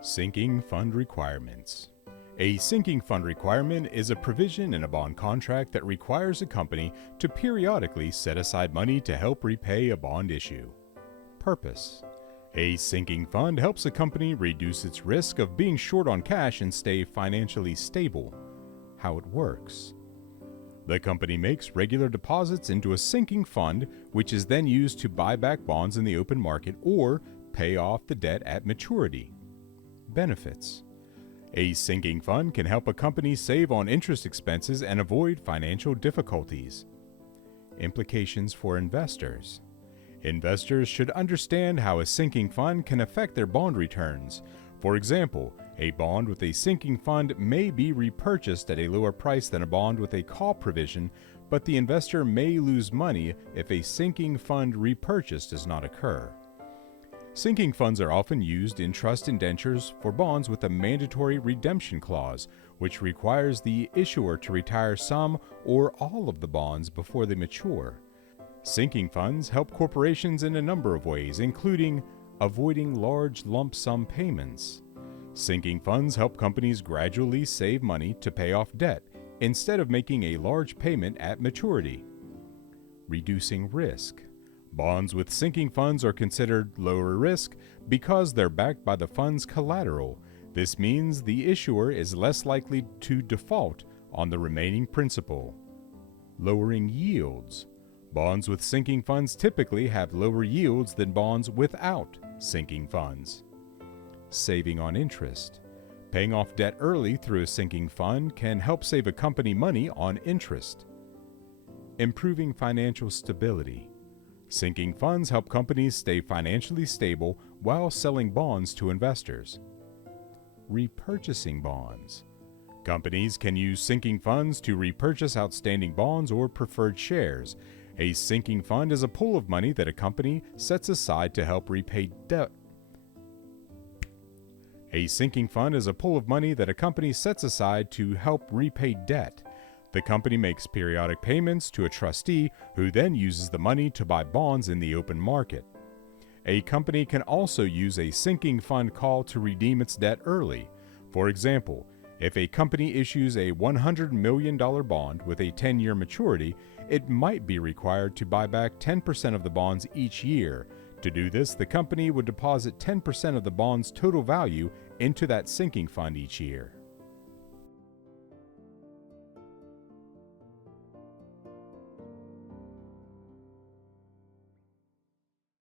Sinking fund requirements. A sinking fund requirement is a provision in a bond contract that requires a company to periodically set aside money to help repay a bond issue. Purpose. A sinking fund helps a company reduce its risk of being short on cash and stay financially stable. How it works. The company makes regular deposits into a sinking fund, which is then used to buy back bonds in the open market or pay off the debt at maturity. Benefits. A sinking fund can help a company save on interest expenses and avoid financial difficulties. Implications for investors. Investors should understand how a sinking fund can affect their bond returns. For example, a bond with a sinking fund may be repurchased at a lower price than a bond with a call provision, but the investor may lose money if a sinking fund repurchase does not occur. Sinking funds are often used in trust indentures for bonds with a mandatory redemption clause, which requires the issuer to retire some or all of the bonds before they mature. Sinking funds help corporations in a number of ways, including avoiding large lump sum payments. Sinking funds help companies gradually save money to pay off debt instead of making a large payment at maturity. Reducing risk. Bonds with sinking funds are considered lower risk because they're backed by the fund's collateral. This means the issuer is less likely to default on the remaining principal. Lowering yields. Bonds with sinking funds typically have lower yields than bonds without sinking funds. Saving on interest. Paying off debt early through a sinking fund can help save a company money on interest. Improving financial stability. Sinking funds help companies stay financially stable while selling bonds to investors. Repurchasing bonds. Companies can use sinking funds to repurchase outstanding bonds or preferred shares. A sinking fund is a pool of money that a company sets aside to help repay debt. A sinking fund is a pool of money that a company sets aside to help repay debt. The company makes periodic payments to a trustee who then uses the money to buy bonds in the open market. A company can also use a sinking fund call to redeem its debt early. For example, if a company issues a $100 million bond with a 10-year maturity, it might be required to buy back 10% of the bonds each year. To do this, the company would deposit 10% of the bond's total value into that sinking fund each year.